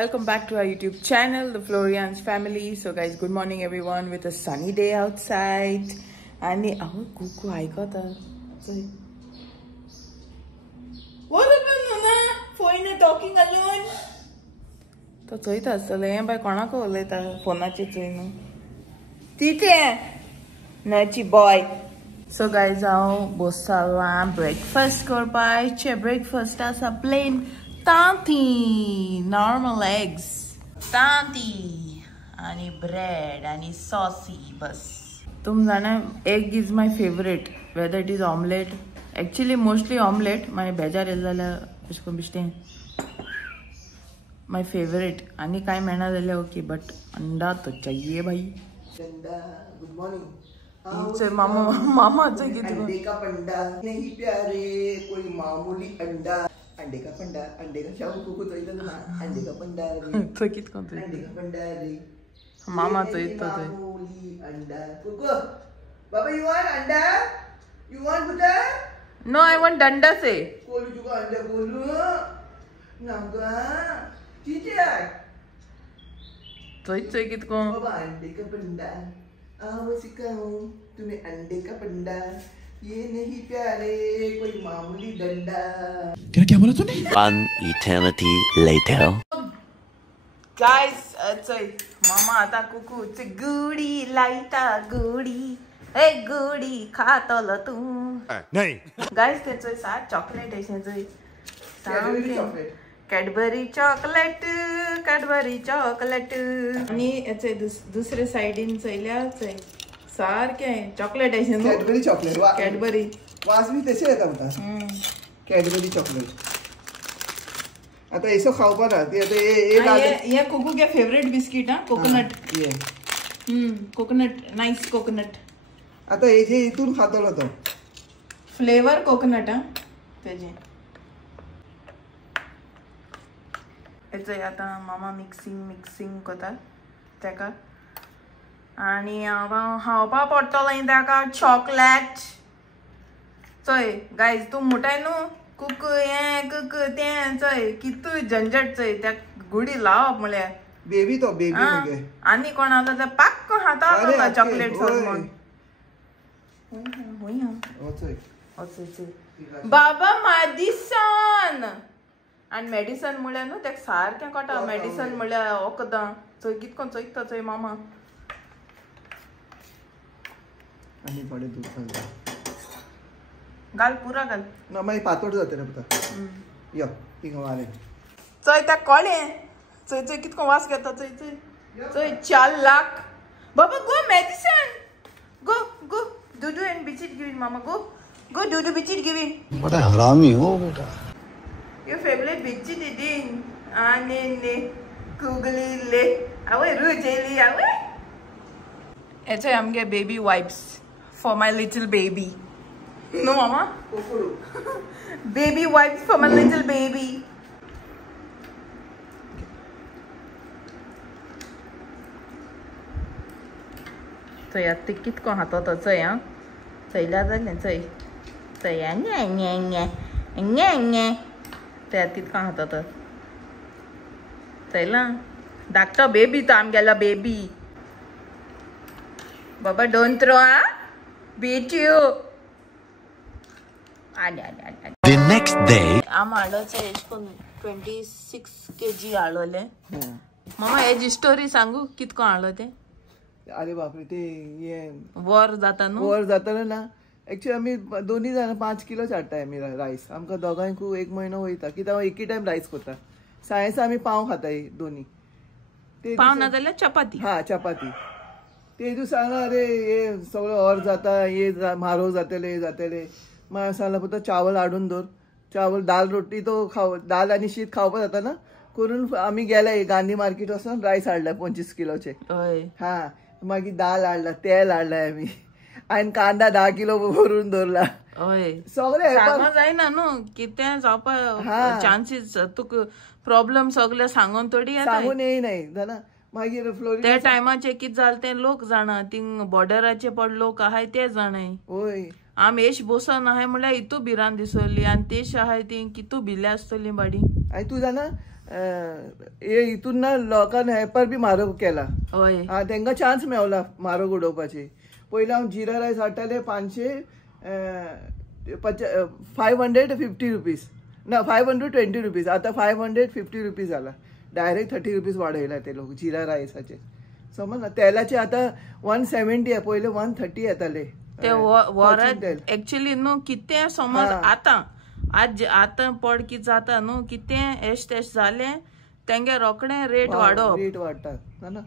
welcome back to our YouTube channel, the Florian's Family. So guys, good morning everyone with a sunny day outside. And Kuku, I got a... What happened, Nuna? Phone talking alone? तो चोईत आसतलें bye कोणाक उलयता फोनाचेर चोय न्हू तिथे नची boy. So guys हांव बसलां ब्रेकफास्ट करपाचे. ब्रेकफास्ट आसा प्लेन तांती नॉर्मल एग्स तांती आनी ब्रेड आनी सॉसी बस. तुम जाणा egg is my favourite whether it is omelette. Actually mostly omelette मागीर बेजार येले जाल्यार अशें करून बिश्टें माय फेवरेट. आनी कांय मेळना जाल्यार ओके बट अंडा तो चाहिए भाई. Good morning. मामा मामा अंडे का पंडा नहीं प्यारे कोई मामूली अंडा. अंडे का पंडा अंडे का शाहू कुकू तो इधर ना अंडे का पंडा रे तो कित कोण अंडे का पंडा रे मामा तो इतो तो मामूली अंडा. कुकू बाबा यू वांट अंडा यू वांट बुटा. नो आई वांट डंडा से कोलू जुगा अंडा बोलू नागा टीचर तो कित कोण बाबा अंडे का पंडा आओ सिखाऊं तुम्हें अंडे का पंडा. ये नहीं प्यारे कोई मामूली डंडा. क्या बोला तूने? One eternity later. गाइस चोय मामा आता कुकू गुडी लायता गुडी ए गुडी खातलो तू नहीं. गाइस ते चोय सा चॉकलेट अशें चोय Cadbury chocolate Cadbury chocolate Cadbury chocolate. आणि याचे दुसरे सायडीन चयल्या चोय सारखे चॉकलेट अशें न्हू. कैडबरी चॉकलेट कॅडबरी वास भी तशें येता म्हणटा कैडबरी चॉकलेट. आता एसो खावपा ना ती आता ये कुकू के फेवरेट बिस्किट हा कोकोनट. Coconut nice coconut. आता हे हितून खातलो तो फ्लेवर कोकोनट हा तेजे. हेचो आता मामा मिक्सिंग करता तेका आनी खावपा पडटलें तेका चॉकलेट. चोय गायज तूं मुटाय न्हू कुक हें कुक तें चोय कितू झंझट चोय त्या गुडी लावप म्हळ्यार बेबी तो बेबी मगे आनी कोण आलो तर पाक्क खाता चॉकलेट सगळं. बाबा मेडिसन आनी मेडिसन म्हळ्यार न्हू तेका सारकें कटा. मेडिसन म्हळ्यार वखदां चोय कितको चोयता चोय मामा. आनी थोडे दूध घाल घाल पुरा घाल ना मागीर पातोड जाता रे पुता. यो थिंगा वारे चोय त्या कळ्ळें चोय चोय कितको वास घेता चोय चोय चोय 4 लाख. बाबा गो मेडिसन गो गो दुडू एंड बिचिट गिविन मामा गो गो दुडू बिचिट गिविन. बड़ा हरामी हो बेटा. Your favorite bitchy eating anene kuglile awe rujeli awe. It's amge baby wipes for my little baby. No mama? Baby wipes for my little baby. So ya tikit ko hato to so ya. So ila da so. So ya nya. त्या तितका हातात चयला धाकटो baby तो आम गेला baby. बाबा don't throw a beat you. The next day. आम हाडोचे एशकोन 26 kg हाडोले. मामा हेजी स्टोरी सांगू कितको हाडलो ते. अरे बापरे ते ये वर जाता न्हू. वर जाताना ना एक्चुअली आमी दोनी जाणां 5 किलो हाडटाय आमी रायस. आमकां दोगांयकू 1 म्हयनो वयता कित्याक हांव एकी टायम रायस करता. सायंस आमी पाव खाताय दोनी. पाव ना जाल्यार चपाती. हा चपाती. ते दिसा अरे हे सगळं और जाता हे म्हारग जातले मागीर सांगला पुता चावल हाडून दवर. चावल दाल रोटी तो दाल आनी शीत खावपा जाता ना करून आमी गेले गांधी मार्केट वचून रायस हाडला 25 किलोचे. हा मागीर दाल हाडला तेल हाडलाय आमी आनी कांदा 10 किलो भरून दवरला. सगळे जायना न्हू कितें जावपा चान्सीस तुका प्रॉब्लेम सगळे सांगून थोडी सांगून येयनाय जाणा. मागीर त्या टायमाचे कितें जालें तें लोक जाणा. थिंग बॉर्डराचे पड लोक आहाय ते जाणाय. होय आम एश बसन आहाय म्हळ्यार इतू भिरान दिसली आनी तेश आहाय ती कितू भिले आसतली बाडी. आनी तूं जाणा हे हितून ना लोकांना हेपर बी म्हारग केला. हय हा तांकां चान्स मेवला म्हारग उडोवपाचे. पयलीं हांव जिरा रायस हाडटाले 550 रुपीज ना 520 रुपीज. आतां 550 रुपीज जाला. डायरेक्ट 30 रुपीज वाडयला ते लोक जिरा रायसाचे. समज ना तेलाचे आतां 170 आहे, पयले 130 येताले. ते वरात एक्चुअली न्हू कितें समज आतां पड कितें जाता न्हू कितें एश जाले तेंगे रोखडें रेट वाडटा ना.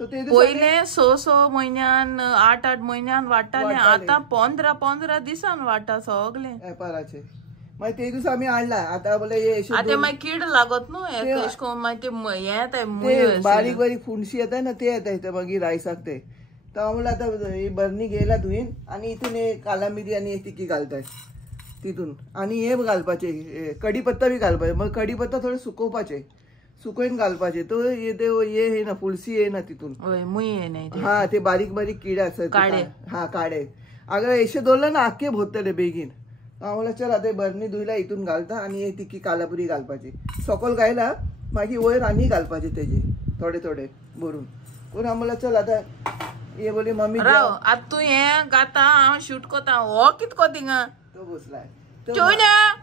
पयले 6 म्हयन्यान 8 म्हयन्यान वाडटाले. आतां 15 दिसान वाडटा सगळे वेपाराचे. मागीर ते दिसा आमी हाडला. आतां बोले आतां मागीर कीड लागत न्हू एश कोन मागीर ते हें येता बारीक बारीक फुंडशी येताय ना ते येताय मागीर रायसाक ते. तर हांव म्हणलें आतां ही बरणी घेयला धुयेन आनी हितून काला मिरी आनी एक तिकी घालताय तितून. आनी हे घालपाचे कढीपत्ता बी घालपाचे. मग कढीपत्ता थोडे सुकोवपाचे, सुकयन घालपाचे. तो हे ना फुलसी येना तितून. हा ते बारीक बारीक किडे आसतात. हा काडे. अगर एशे दवरले ना आख्खे भोंवतले बेगीन. हांव म्हणलें चल आतां बरणी धुयला हितून घालता आनी एक तिकी कालापुरी घालपाची. सकयल घायला मागीर वयर आनी घालपाचे तेजे थोडे थोडे भरून करून. हांव म्हणलें चल आतां हे बोली मम्मी आतां तूं हें गाता हांव शूट कोता. हो कित को थिंगा तो बसलाय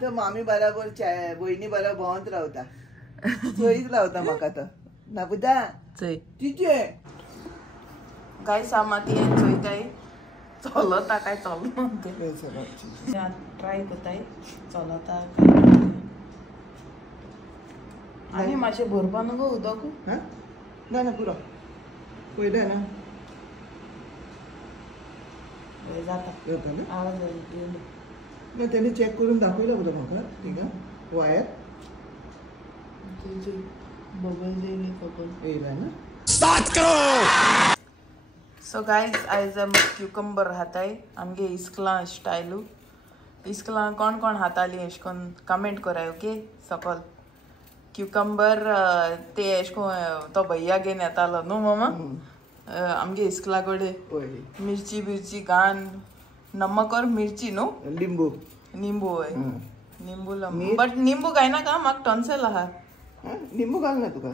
तो मामी बराबर भयणी बराबर भोंवत रावता. चोयीच लावता म्हाका तो ना बुदा तिचे काय सामाती चोयताय चलता काय चल ट्राय कोताय चलता आनी मातशें भरपा न्हू गो उदक. ना ना पुरो पयलें ना जाता ना. आवाज ना तेणी चॅक करून दाखयला पुरो म्हाका थिंगा वायर येयला ना. सो गायज आयज आमी क्युकंबर हाताय आमगे इस्कलां स्टायलू. इस्कलां कोण कोण हाताली एश कोन कमेंट कराय ओके. सकल क्युकंबर ते एश कोन तो भैया घेवन येतालो न्हू मामा आमगे इस्कला कडेन मिरची बिरची घान नमक और मिरची न्हू लिंबू हय निंबू बट निंबू गायना का म्हाका टॉन्सिल आहा. निंबू घाल ना तुका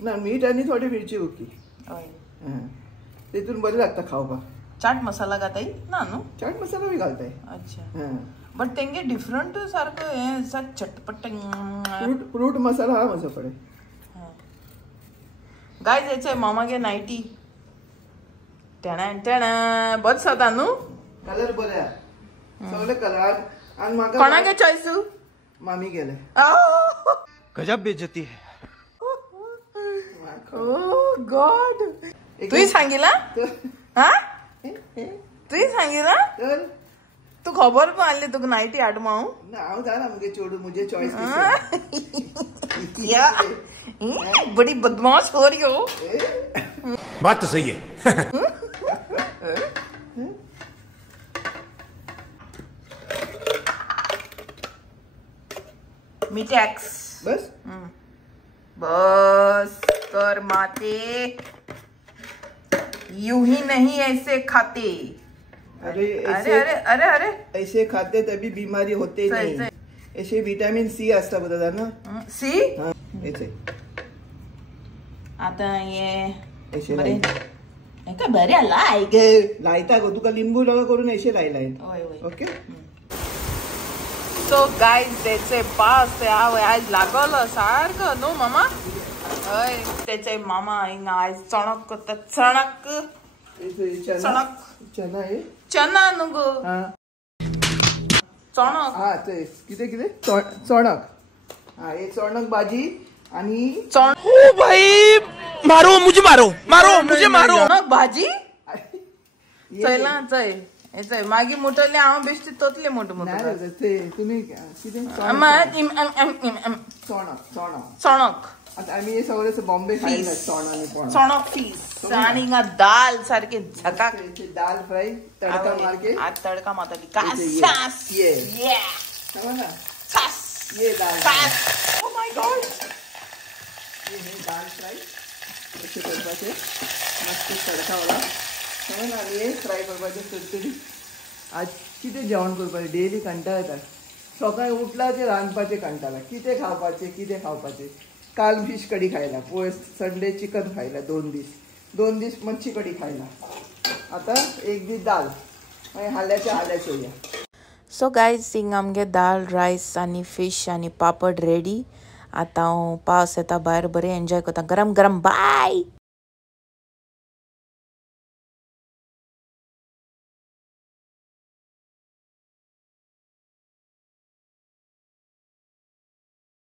ना. मीठ आनी थोडी मिरची ओके. हय तेतून बरें लागता खावपाक. चाट मसाला घाताय ना न्हू. चाट मसाला बी घालताय. अच्छा बट तेंगे डिफरंट सारको हें चटपट फ्रूट मसाला हा म्हजो कडेन. गायज हेचे मामागे नायटी टेणा बस जाता न्हू. कलर बरे आहा सगळे कलर. आनी म्हाका कोणागे चॉयस मामी गेले. गजब बेइज्जती है. ओ गॉड तुही सांगिला हा तुही सांगिला तर तू खबर पण आणली तुका नायटी हाडमा हांव ना. हांव जाणा मुगे चोडू मुझे चॉइस या बड़ी बदमाश हो रही हो. बात तो सही है. मिटॅक्स बस बस कर माते यूं ही नहीं ऐसे खाते. अरे अरे अरे अरे अरे ऐसे खाते तभी बीमारी होते नहीं. ऐसे विटामिन सी असता बघा ना. सी ऐसे आता ये ऐसे बरे का बरे लायक लायता गो तुका लिंबू रवा करून ऐसे लायलाय. ओके सो गाइस त्याचे पास ते आज लागलो सारखं नो मामा. हय त्याचे मामा हिंगा आज चणक करता. चणक चणक चना आहे चना नुगो चणक. हा ते किती किती चणक. हा हे चणक भाजी आणि ओ भाई मारो मुझे मारो मुझे मारो. चणक भाजी चयला चय चय मागी मोठले हांव बेश्टी तोतले मोठ मोठ ते तुम्ही किती चणक. आता आम्ही हे सगळे बॉम्बे खायला चणक फीस आणि हिंगा दाल सारखे झकाक दाल फ्राय तडका मारके आज तडका मारतली कासास ये ना सास ये दाल सास. ओ माय गॉड हे दाल फ्राय असे करपाचे मस्त तडकावाला समज आणि हे फ्राय करपाचे तरतरी. आज किती जेवण करपाचे डेली कंटाळा येतात. सकाळी उठला ते रांदपाचे कंटाळा कितें खावपाचे काल फिश कडी खायला पोय संडे चिकन खायला 2 दीस मच्छी कडी खायला आता 1 दीस दाल मागीर हाल्याचे या सो गायज थिंग आमगे दाल रायस आनी फिश आनी पापड रेडी. आता हांव पावस येता भायर बरें एन्जॉय करता गरम गरम. बाय.